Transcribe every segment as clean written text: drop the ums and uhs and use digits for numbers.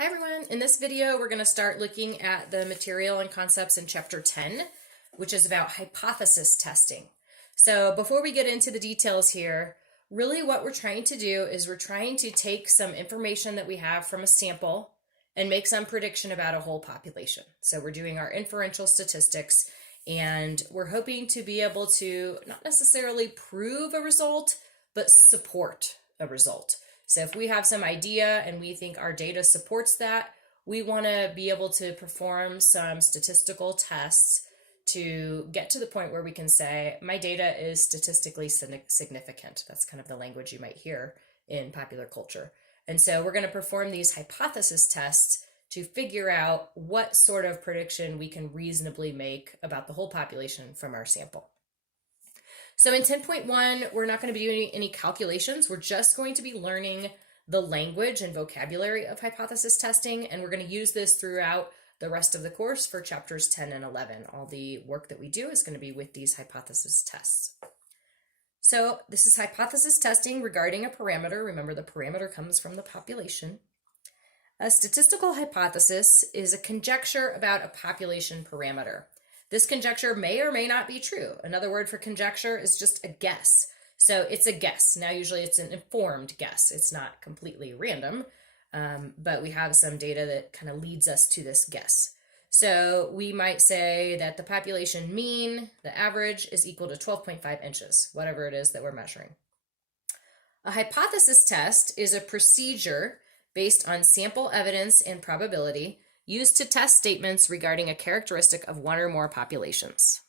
Hi everyone, in this video we're going to start looking at the material and concepts in chapter 10, which is about hypothesis testing. So before we get into the details here, really what we're trying to do is we're trying to take some information that we have from a sample and make some prediction about a whole population. So we're doing our inferential statistics and we're hoping to be able to not necessarily prove a result, but support a result. So if we have some idea and we think our data supports that, we want to be able to perform some statistical tests to get to the point where we can say, my data is statistically significant. That's kind of the language you might hear in popular culture. And so we're going to perform these hypothesis tests to figure out what sort of prediction we can reasonably make about the whole population from our sample. So in 10.1, we're not going to be doing any calculations. We're just going to be learning the language and vocabulary of hypothesis testing, and we're going to use this throughout the rest of the course for chapters 10 and 11. All the work that we do is going to be with these hypothesis tests. So this is hypothesis testing regarding a parameter. Remember, the parameter comes from the population. A statistical hypothesis is a conjecture about a population parameter. This conjecture may or may not be true. Another word for conjecture is just a guess. So it's a guess. Now, usually it's an informed guess. It's not completely random, but we have some data that kind of leads us to this guess. So we might say that the population mean, the average, is equal to 12.5 inches, whatever it is that we're measuring. A hypothesis test is a procedure based on sample evidence and probability used to test statements regarding a characteristic of one or more populations.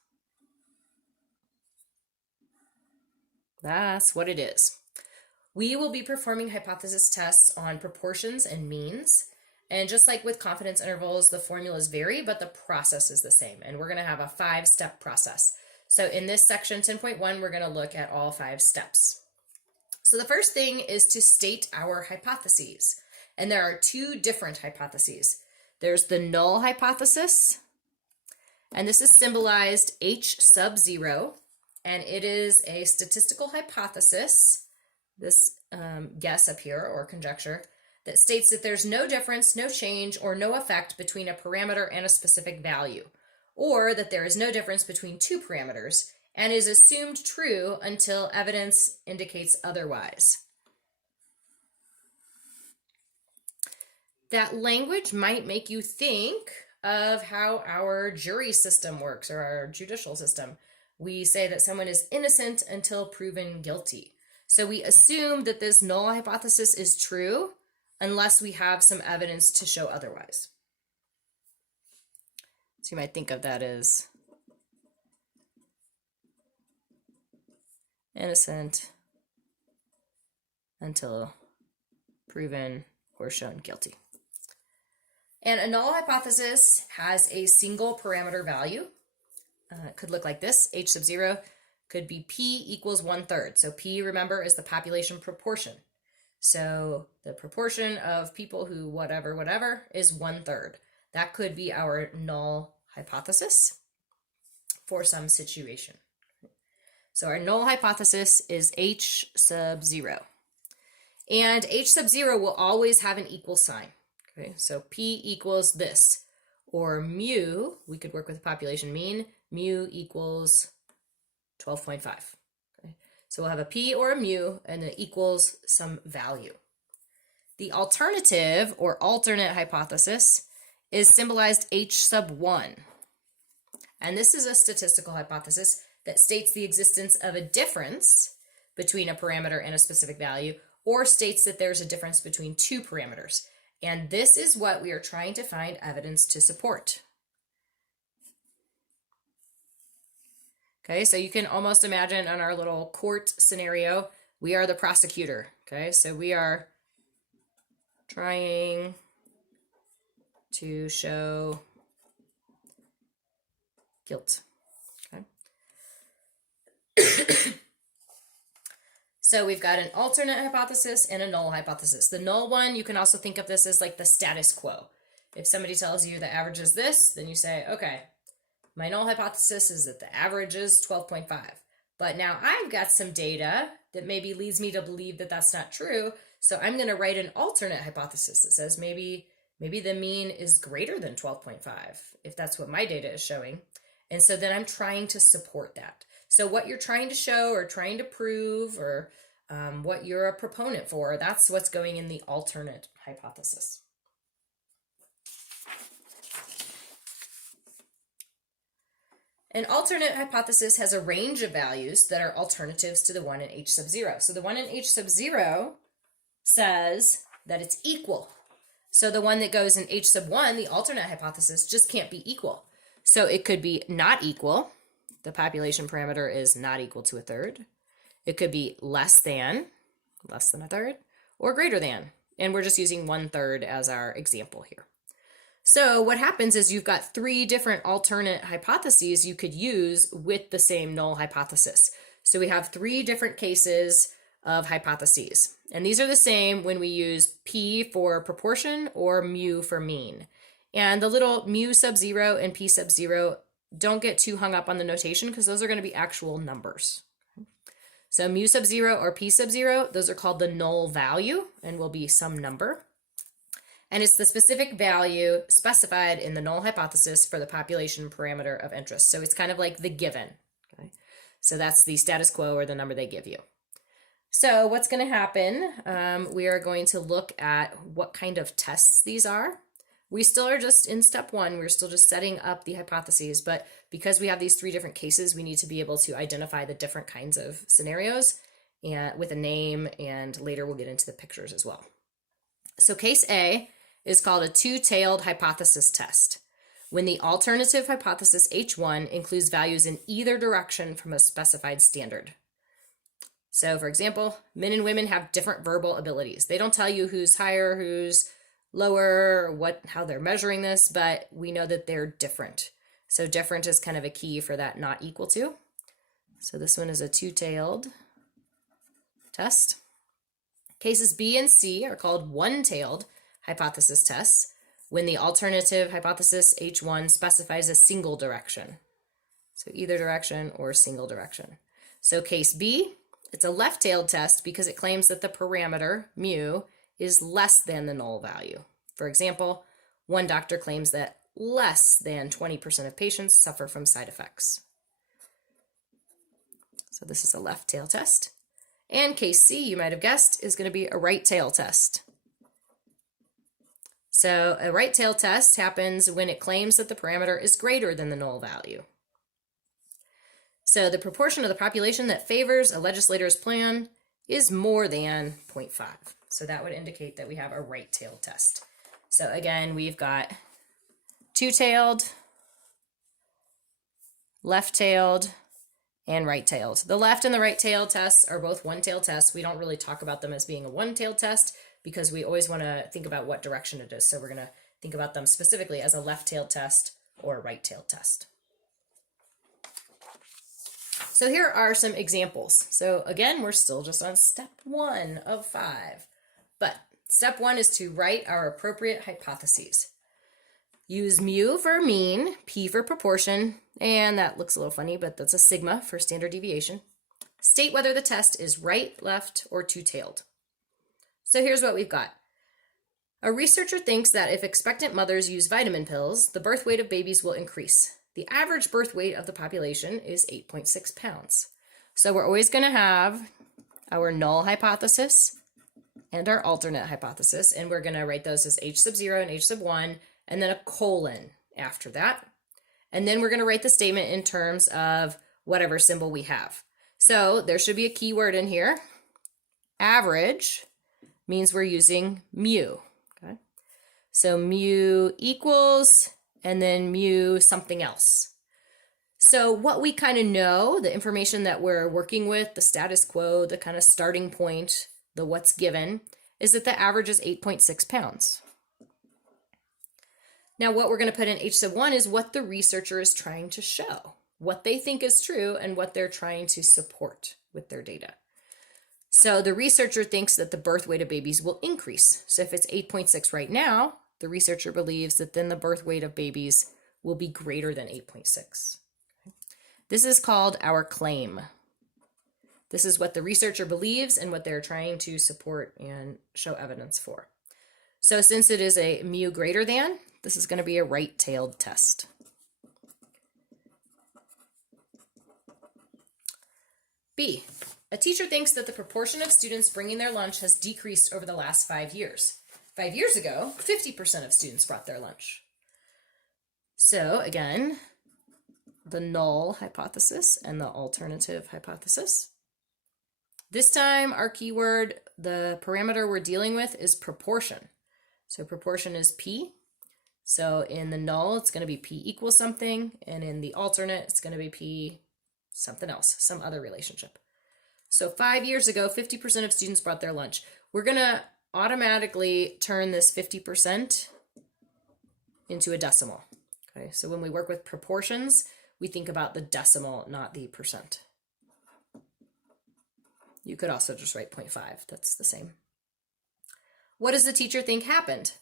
That's what it is. We will be performing hypothesis tests on proportions and means. And just like with confidence intervals, the formulas vary, but the process is the same. And we're going to have a 5-step process. So in this section 10.1, we're going to look at all 5 steps. So the first thing is to state our hypotheses. And there are 2 different hypotheses. There's the null hypothesis, and this is symbolized H sub 0, and it is a statistical hypothesis, this guess up here or conjecture, that states that there's no difference, no change, or no effect between a parameter and a specific value, or that there is no difference between 2 parameters and is assumed true until evidence indicates otherwise. That language might make you think of how our jury system works or our judicial system. We say that someone is innocent until proven guilty. So we assume that this null hypothesis is true unless we have some evidence to show otherwise. So you might think of that as innocent until proven or shown guilty. And a null hypothesis has a single parameter value. It could look like this. H sub 0 could be P equals 1/3. So P, remember, is the population proportion. So the proportion of people who whatever is 1/3. That could be our null hypothesis for some situation. So our null hypothesis is H sub 0. And H sub 0 will always have an equal sign. Okay, so P equals this, or mu, we could work with the population mean, mu equals 12.5. Okay, so we'll have a P or a mu, and it equals some value. The alternative or alternate hypothesis is symbolized H sub 1. And this is a statistical hypothesis that states the existence of a difference between a parameter and a specific value, or states that there's a difference between 2 parameters. And this is what we are trying to find evidence to support. Okay, so you can almost imagine on our little court scenario, we are the prosecutor. Okay, so we are trying to show guilt. Okay. So we've got an alternate hypothesis and a null hypothesis. The null one, you can also think of this as like the status quo. If somebody tells you the average is this, then you say, okay, my null hypothesis is that the average is 12.5. But now I've got some data that maybe leads me to believe that that's not true. So I'm going to write an alternate hypothesis that says maybe Maybe the mean is greater than 12.5, if that's what my data is showing. And so then I'm trying to support that. So what you're trying to show or trying to prove or what you're a proponent for, that's what's going in the alternate hypothesis. An alternate hypothesis has a range of values that are alternatives to the one in H sub 0. So the one in H sub 0 says that it's equal. So the one that goes in H sub 1, the alternate hypothesis, just can't be equal. So it could be not equal. The population parameter is not equal to a third. It could be less than a third, or greater than. And we're just using 1/3 as our example here. So what happens is you've got 3 different alternate hypotheses you could use with the same null hypothesis. So we have 3 different cases of hypotheses. And these are the same when we use P for proportion or mu for mean. And the little mu sub 0 and P sub 0, don't get too hung up on the notation because those are going to be actual numbers. So mu sub 0 or P sub 0, those are called the null value and will be some number. And it's the specific value specified in the null hypothesis for the population parameter of interest. So it's kind of like the given. Okay? So that's the status quo or the number they give you. So what's going to happen, we are going to look at what kind of tests these are. We still are just in step 1. We're still just setting up the hypotheses. But because we have these 3 different cases, we need to be able to identify the different kinds of scenarios and with a name. And later we'll get into the pictures as well. So case A is called a two-tailed hypothesis test, when the alternative hypothesis H1 includes values in either direction from a specified standard. So for example, men and women have different verbal abilities. They don't tell you who's higher, who's lower, or how they're measuring this, but we know that they're different. So different is kind of a key for that not equal to. So this one is a two-tailed test. Cases B and C are called one-tailed hypothesis tests when the alternative hypothesis H1 specifies a single direction. So either direction or single direction. So case B, it's a left-tailed test because it claims that the parameter, mu, is less than the null value. For example, one doctor claims that less than 20% of patients suffer from side effects. So this is a left-tail test. And case C, you might have guessed, is going to be a right-tail test. So a right-tail test happens when it claims that the parameter is greater than the null value. So the proportion of the population that favors a legislator's plan is more than 0.5. So that would indicate that we have a right-tailed test. So again, we've got two-tailed, left-tailed, and right-tailed. The left and the right-tailed tests are both one-tailed tests. We don't really talk about them as being a one-tailed test because we always want to think about what direction it is. So we're going to think about them specifically as a left-tailed test or a right-tailed test. So here are some examples. So again, we're still just on step 1 of 5. But step 1 is to write our appropriate hypotheses. Use mu for mean, P for proportion, and that looks a little funny, but that's a sigma for standard deviation. State whether the test is right, left, or two-tailed. So here's what we've got. A researcher thinks that if expectant mothers use vitamin pills, the birth weight of babies will increase. The average birth weight of the population is 8.6 pounds. So we're always going to have our null hypothesis and our alternate hypothesis, and we're going to write those as H sub 0 and H sub 1, and then a colon after that. And then we're going to write the statement in terms of whatever symbol we have. So there should be a keyword in here. Average means we're using mu. Okay? So mu equals, and then mu something else. So what we kind of know, the information that we're working with, the status quo, the kind of starting point, the what's given, is that the average is 8.6 pounds. Now what we're going to put in H sub 1 is what the researcher is trying to show, what they think is true and what they're trying to support with their data. So the researcher thinks that the birth weight of babies will increase. So if it's 8.6 right now, the researcher believes that then the birth weight of babies will be greater than 8.6. This is called our claim. This is what the researcher believes and what they're trying to support and show evidence for. So since it is a mu greater than, this is going to be a right-tailed test. B, a teacher thinks that the proportion of students bringing their lunch has decreased over the last 5 years. 5 years ago, 50% of students brought their lunch. So again, the null hypothesis and the alternative hypothesis. This time our keyword, the parameter we're dealing with is proportion. So proportion is P. So in the null, it's going to be P equals something, and in the alternate, it's going to be P something else, some other relationship. So 5 years ago, 50% of students brought their lunch. We're going to automatically turn this 50% into a decimal. Okay, so when we work with proportions, we think about the decimal, not the percent. You could also just write 0.5. That's the same. What does the teacher think happened?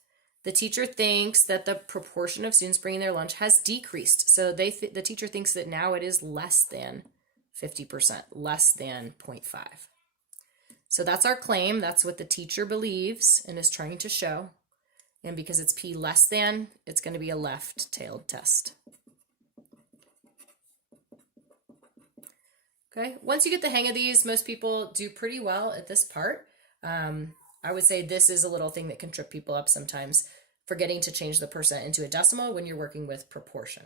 The teacher thinks that the proportion of students bringing their lunch has decreased. So the teacher thinks that now it is less than 50%, less than 0.5. So that's our claim. That's what the teacher believes and is trying to show. And because it's P less than, it's going to be a left-tailed test. Okay, once you get the hang of these, most people do pretty well at this part. I would say this is a little thing that can trip people up sometimes, forgetting to change the percent into a decimal when you're working with proportion.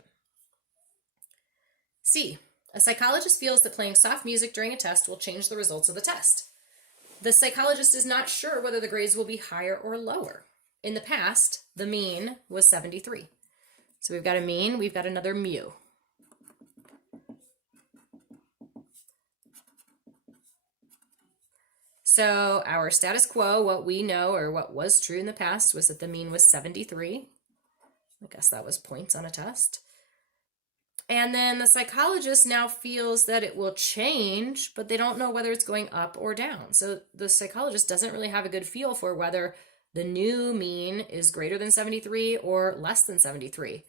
C, a psychologist feels that playing soft music during a test will change the results of the test. The psychologist is not sure whether the grades will be higher or lower. In the past, the mean was 73. So we've got a mean, we've got another mu. So our status quo, what we know or what was true in the past was that the mean was 73. I guess that was points on a test. And then the psychologist now feels that it will change, but they don't know whether it's going up or down. So the psychologist doesn't really have a good feel for whether the new mean is greater than 73 or less than 73.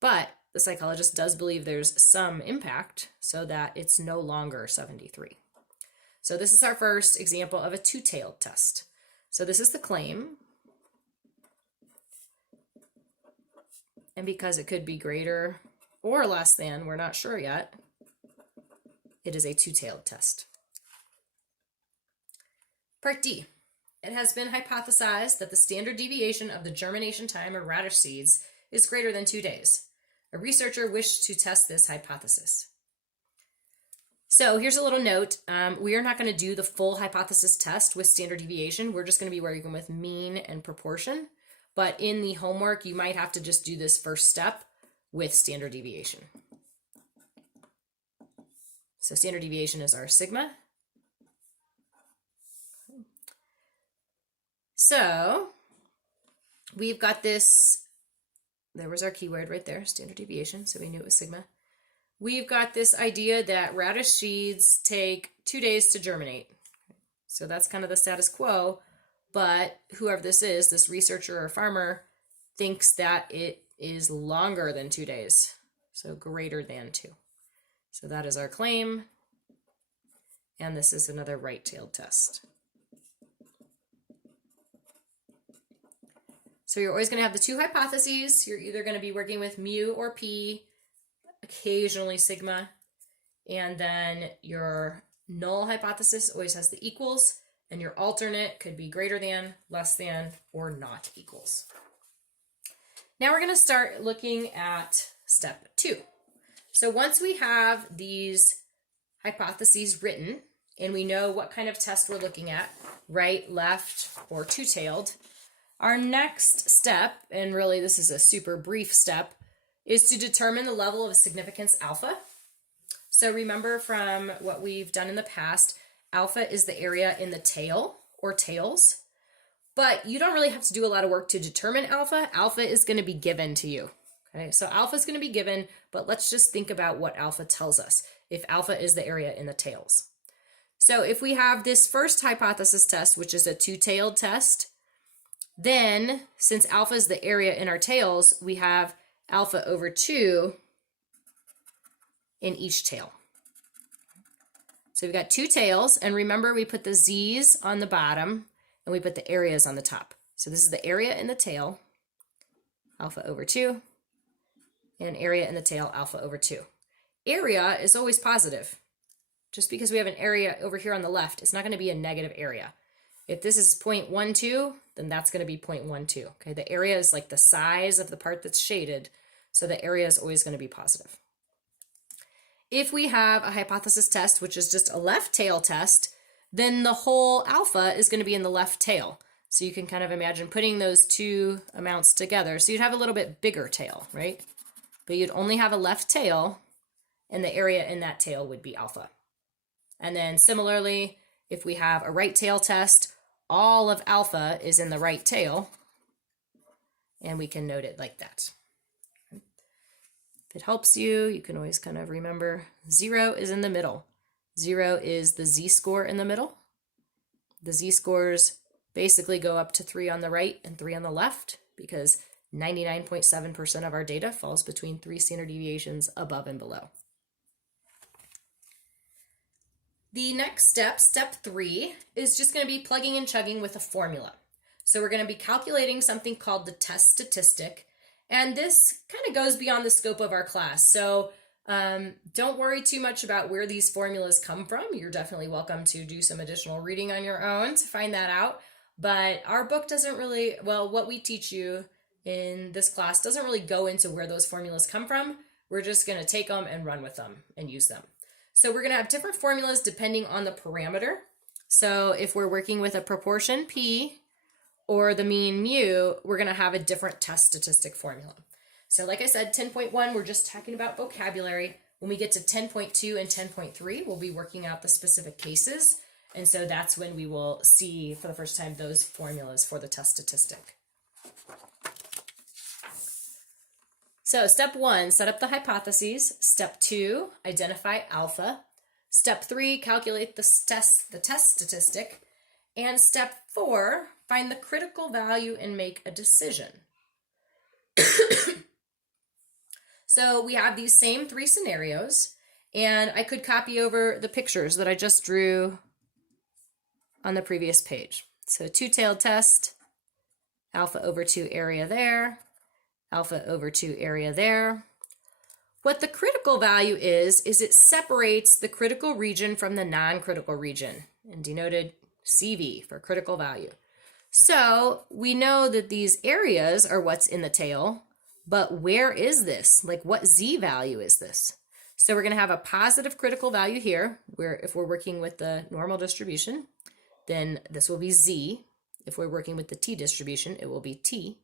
But the psychologist does believe there's some impact so that it's no longer 73. So this is our first example of a two-tailed test. So this is the claim. And because it could be greater or less than, we're not sure yet, it is a two-tailed test. Part D. It has been hypothesized that the standard deviation of the germination time of radish seeds is greater than 2 days. A researcher wished to test this hypothesis. So here's a little note. We are not going to do the full hypothesis test with standard deviation. We're just going to be working with mean and proportion. But in the homework, you might have to just do this first step with standard deviation. So standard deviation is our sigma. So we've got this, there was our keyword right there, standard deviation, so we knew it was sigma. We've got this idea that radish seeds take 2 days to germinate. So that's kind of the status quo, but whoever this is, this researcher or farmer, thinks that it is longer than 2 days, so greater than 2. So that is our claim, and this is another right-tailed test. So you're always going to have the two hypotheses. You're either going to be working with mu or p, occasionally sigma, and then your null hypothesis always has the equals, and your alternate could be greater than, less than, or not equals. Now we're going to start looking at step 2. So once we have these hypotheses written, and we know what kind of test we're looking at, right, left, or two-tailed, our next step, and really this is a super brief step, is to determine the level of significance alpha. So remember from what we've done in the past, alpha is the area in the tail or tails, but you don't really have to do a lot of work to determine alpha. Alpha is going to be given to you. Okay, so alpha is going to be given, but let's just think about what alpha tells us if alpha is the area in the tails. So if we have this first hypothesis test, which is a two-tailed test, then since alpha is the area in our tails, we have alpha over 2 in each tail. So we've got two tails, and remember we put the z's on the bottom and we put the areas on the top. So this is the area in the tail, alpha over 2, and area in the tail, alpha over 2. Area is always positive. Just because we have an area over here on the left, it's not going to be a negative area. If this is 0.12, then that's going to be 0.12. Okay, the area is like the size of the part that's shaded, so the area is always going to be positive. If we have a hypothesis test, which is just a left tail test, then the whole alpha is going to be in the left tail. So you can kind of imagine putting those two amounts together. So you'd have a little bit bigger tail, right? But you'd only have a left tail, and the area in that tail would be alpha. And then similarly, if we have a right tail test, all of alpha is in the right tail, and we can note it like that. If it helps you, you can always kind of remember 0 is in the middle. 0 is the z-score in the middle. The z-scores basically go up to 3 on the right and 3 on the left because 99.7% of our data falls between 3 standard deviations above and below. The next step, step 3, is just going to be plugging and chugging with a formula. So we're going to be calculating something called the test statistic, and this kind of goes beyond the scope of our class. So don't worry too much about where these formulas come from. You're definitely welcome to do some additional reading on your own to find that out. But our book doesn't really, well, what we teach you in this class doesn't really go into where those formulas come from. We're just going to take them and run with them and use them. So we're going to have different formulas depending on the parameter. So if we're working with a proportion P or the mean mu, we're going to have a different test statistic formula. So like I said, 10.1, we're just talking about vocabulary. When we get to 10.2 and 10.3, we'll be working out the specific cases. And so that's when we will see for the first time those formulas for the test statistic. So step 1, set up the hypotheses. Step 2, identify alpha. Step 3, calculate the test statistic. And step 4, find the critical value and make a decision. So we have these same 3 scenarios, and I could copy over the pictures that I just drew on the previous page. So two-tailed test, alpha over 2 area there, alpha over 2 area there. What the critical value is it separates the critical region from the non-critical region, and denoted CV for critical value. So we know that these areas are what's in the tail, but where is this? Like what Z value is this? So we're going to have a positive critical value here, where if we're working with the normal distribution, then this will be Z. If we're working with the T distribution, it will be T.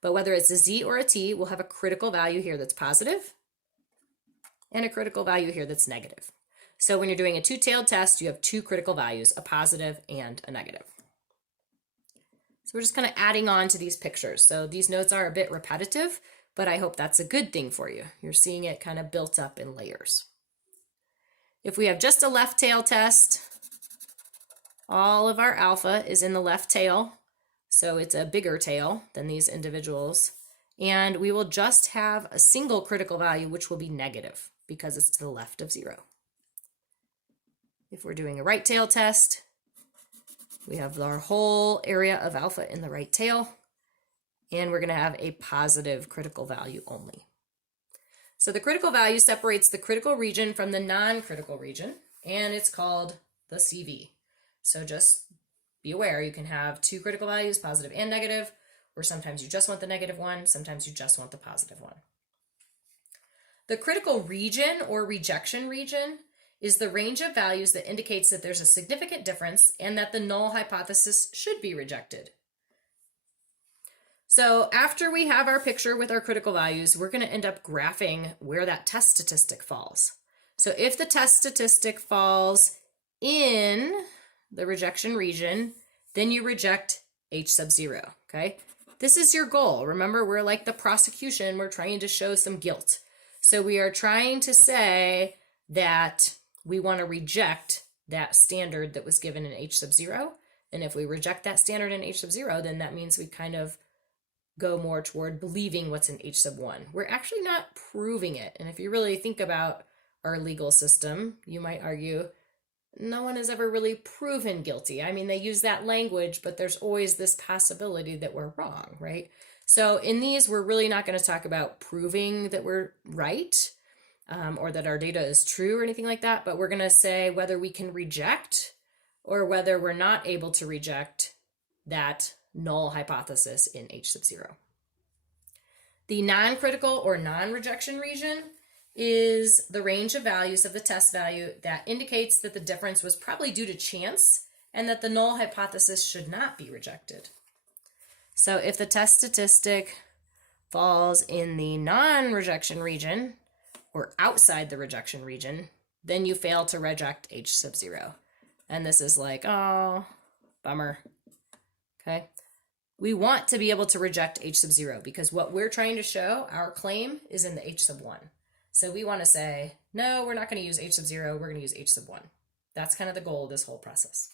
But whether it's a Z or a T, we'll have a critical value here that's positive and a critical value here that's negative. So when you're doing a two-tailed test, you have 2 critical values, a positive and a negative. So we're just kind of adding on to these pictures. So these notes are a bit repetitive, but I hope that's a good thing for you. You're seeing it kind of built up in layers. If we have just a left tail test, all of our alpha is in the left tail. So it's a bigger tail than these individuals. And we will just have a single critical value, which will be negative because it's to the left of 0. If we're doing a right tail test, we have our whole area of alpha in the right tail, and we're going to have a positive critical value only. So the critical value separates the critical region from the non-critical region, and it's called the CV. So just be aware, you can have 2 critical values, positive and negative, or sometimes you just want the negative one, sometimes you just want the positive one. The critical region or rejection region is the range of values that indicates that there's a significant difference and that the null hypothesis should be rejected. So after we have our picture with our critical values, we're going to end up graphing where that test statistic falls. So if the test statistic falls in the rejection region, then you reject H sub 0, okay? This is your goal. Remember, we're like the prosecution. We're trying to show some guilt. So we are trying to say that we want to reject that standard that was given in H sub 0. And if we reject that standard in H sub 0, then that means we kind of go more toward believing what's in H sub 1. We're actually not proving it. And if you really think about our legal system, you might argue, no one is ever really proven guilty. I mean, they use that language, but there's always this possibility that we're wrong, right? So in these, we're really not going to talk about proving that we're right, or that our data is true or anything like that, but we're going to say whether we can reject or whether we're not able to reject that null hypothesis in H sub 0. The non-critical or non-rejection region is the range of values of the test value that indicates that the difference was probably due to chance and that the null hypothesis should not be rejected. So if the test statistic falls in the non-rejection region or outside the rejection region, then you fail to reject H sub 0. And this is like, oh, bummer. Okay. We want to be able to reject H sub 0 because what we're trying to show, our claim, is in the H sub 1. So we want to say, no, we're not going to use H sub 0, we're going to use H sub 1. That's kind of the goal of this whole process.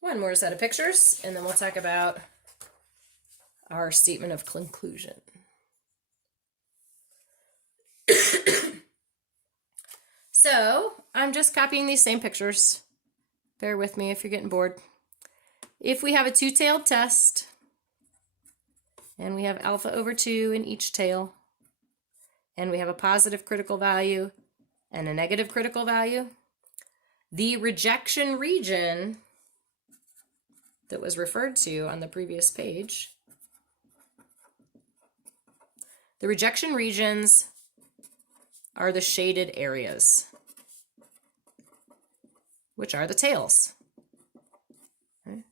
One more set of pictures, and then we'll talk about our statement of conclusion. So I'm just copying these same pictures. Bear with me if you're getting bored. If we have a two-tailed test, and we have alpha over 2 in each tail, and we have a positive critical value and a negative critical value, the rejection region that was referred to on the previous page, the rejection regions are the shaded areas, which are the tails. Okay.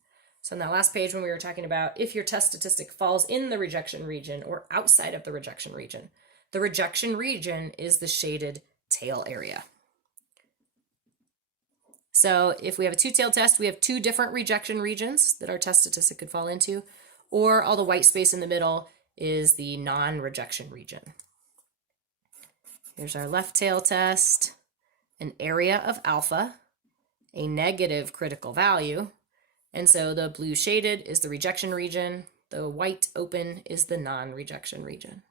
So on that last page when we were talking about if your test statistic falls in the rejection region or outside of the rejection region, the rejection region is the shaded tail area. So if we have a two-tailed test, we have two different rejection regions that our test statistic could fall into, or all the white space in the middle is the non-rejection region. Here's our left tail test, an area of alpha, a negative critical value, and so the blue shaded is the rejection region, the white open is the non-rejection region.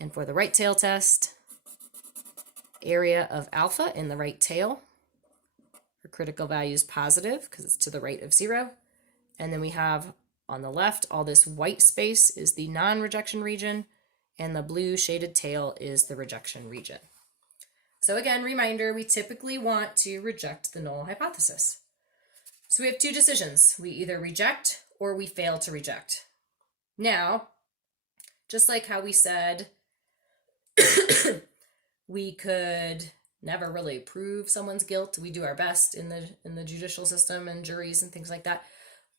And for the right tail test, area of alpha in the right tail, our critical value is positive because it's to the right of 0, and then we have on the left all this white space is the non-rejection region, and the blue shaded tail is the rejection region. So again, reminder, we typically want to reject the null hypothesis. So we have two decisions. We either reject or we fail to reject. Now, just like how we said we could never really prove someone's guilt, we do our best in the judicial system and juries and things like that.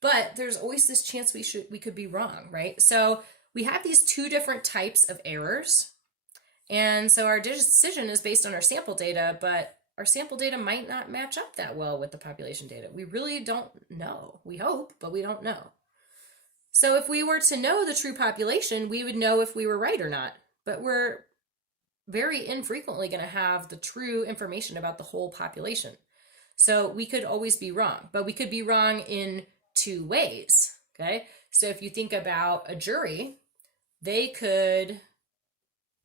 But there's always this chance we could be wrong, right? So we have these two different types of errors. And so our decision is based on our sample data, but our sample data might not match up that well with the population data. We really don't know. We hope, but we don't know. So if we were to know the true population, we would know if we were right or not. But we're very infrequently going to have the true information about the whole population. So we could always be wrong, but we could be wrong in two ways, okay? So if you think about a jury, they could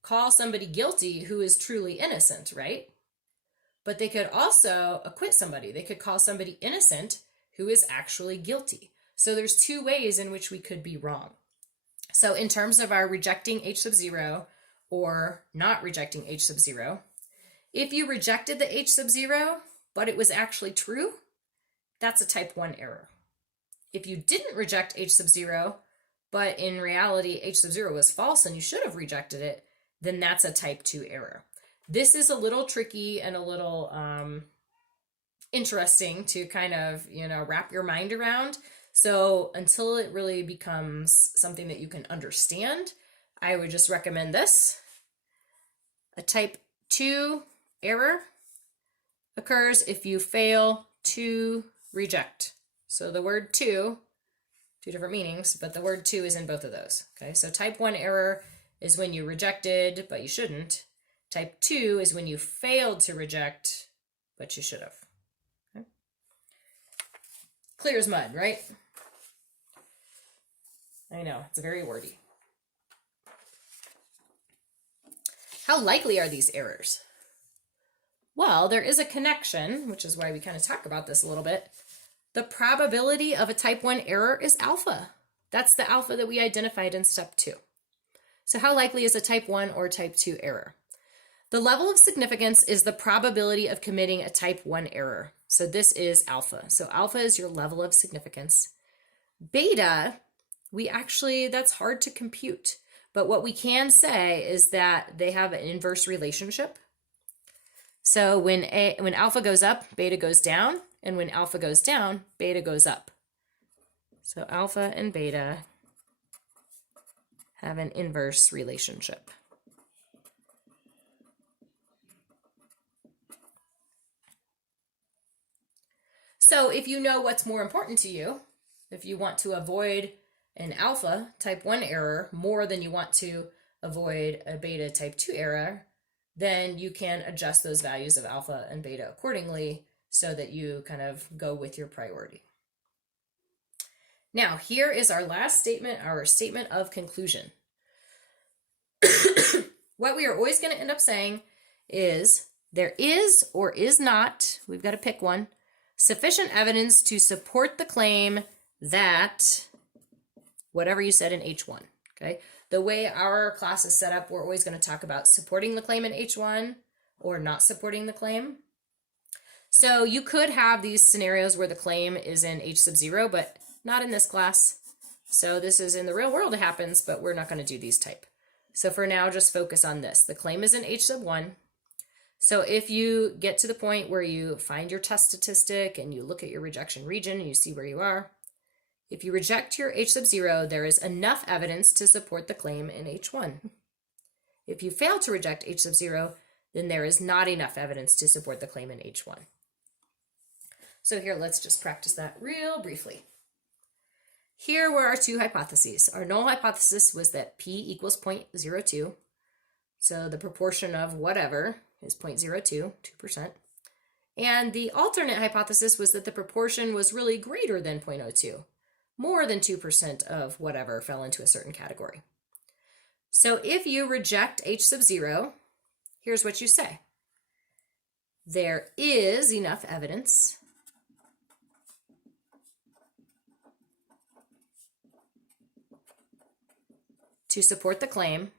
call somebody guilty who is truly innocent, right? But they could also acquit somebody. They could call somebody innocent who is actually guilty. So there's two ways in which we could be wrong. So in terms of our rejecting H sub 0 or not rejecting H sub 0, if you rejected the H sub 0, but it was actually true, that's a type 1 error. If you didn't reject H sub 0, but in reality H sub 0 was false and you should have rejected it, then that's a type 2 error. This is a little tricky and a little interesting to kind of, wrap your mind around. So until it really becomes something that you can understand, I would just recommend this. A type 2 error occurs if you fail to reject. So the word two different meanings, but the word to is in both of those. Okay, so type 1 error is when you rejected, but you shouldn't. Type 2 is when you failed to reject, but you should have. Okay. Clear as mud, right? I know, it's very wordy. How likely are these errors? Well, there is a connection, which is why we kind of talk about this a little bit. The probability of a type 1 error is alpha. That's the alpha that we identified in step 2. So how likely is a type 1 or type 2 error? The level of significance is the probability of committing a type 1 error. So this is alpha. So alpha is your level of significance. Beta, that's hard to compute. But what we can say is that they have an inverse relationship. So when alpha goes up, beta goes down. And when alpha goes down, beta goes up. So alpha and beta have an inverse relationship. So if you know what's more important to you, if you want to avoid an alpha type 1 error more than you want to avoid a beta type 2 error, then you can adjust those values of alpha and beta accordingly so that you kind of go with your priority. Now, here is our last statement, our statement of conclusion. What we are always going to end up saying is there is or is not, we've got to pick one, sufficient evidence to support the claim that whatever you said in H1, okay? The way our class is set up, we're always going to talk about supporting the claim in H1 or not supporting the claim. So you could have these scenarios where the claim is in H sub 0, but not in this class. So this is in the real world it happens, but we're not going to do these type. So for now, just focus on this. The claim is in H sub 1. So if you get to the point where you find your test statistic and you look at your rejection region and you see where you are, if you reject your H sub 0, there is enough evidence to support the claim in H1. If you fail to reject H sub 0, then there is not enough evidence to support the claim in H1. So here, let's just practice that real briefly. Here were our two hypotheses. Our null hypothesis was that P equals 0.02. So the proportion of whatever is 0.02, 2%. And the alternate hypothesis was that the proportion was really greater than 0.02. More than 2% of whatever fell into a certain category. So if you reject H sub 0, here's what you say. There is enough evidence to support the claim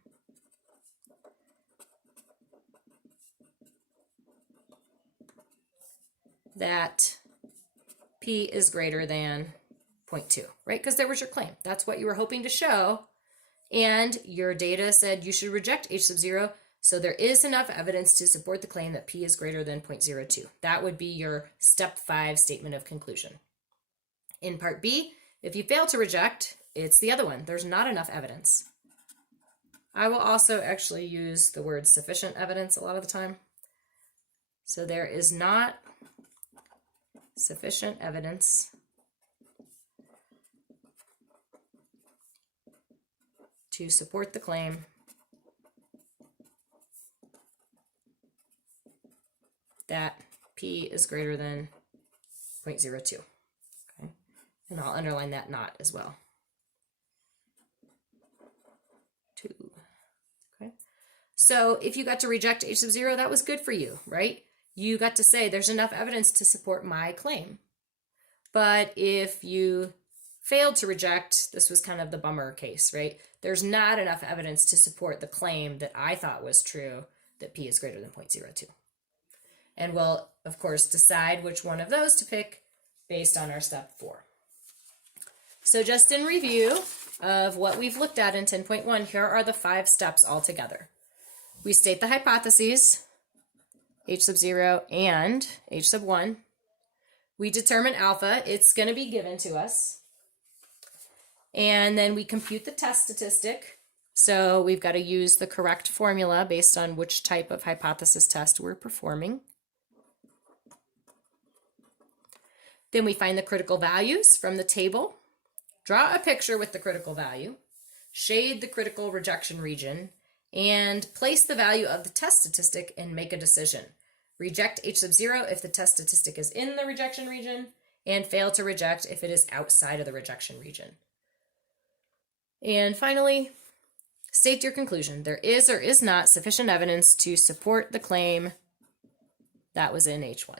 that P is greater than 0.2, right? Because there was your claim. That's what you were hoping to show. And your data said you should reject H sub 0. So there is enough evidence to support the claim that P is greater than 0.02. That would be your step 5 statement of conclusion. In part B, if you fail to reject, it's the other one. There's not enough evidence. I will also actually use the word sufficient evidence a lot of the time. So there is not sufficient evidence to support the claim that P is greater than 0.02. Okay? And I'll underline that not as well. 2. Okay. So if you got to reject H sub 0, that was good for you, right? You got to say there's enough evidence to support my claim. But if you failed to reject, this was kind of the bummer case, right? There's not enough evidence to support the claim that I thought was true, that P is greater than 0.02. And we'll, of course, decide which one of those to pick based on our step 4. So just in review of what we've looked at in 10.1, here are the 5 steps altogether. We state the hypotheses, H sub 0 and H sub 1. We determine alpha. It's going to be given to us. And then we compute the test statistic. So we've got to use the correct formula based on which type of hypothesis test we're performing. Then we find the critical values from the table. Draw a picture with the critical value. Shade the critical rejection region. And place the value of the test statistic and make a decision. Reject H sub 0 if the test statistic is in the rejection region, and fail to reject if it is outside of the rejection region. And finally, State your conclusion. There is or is not sufficient evidence to support the claim that was in H1.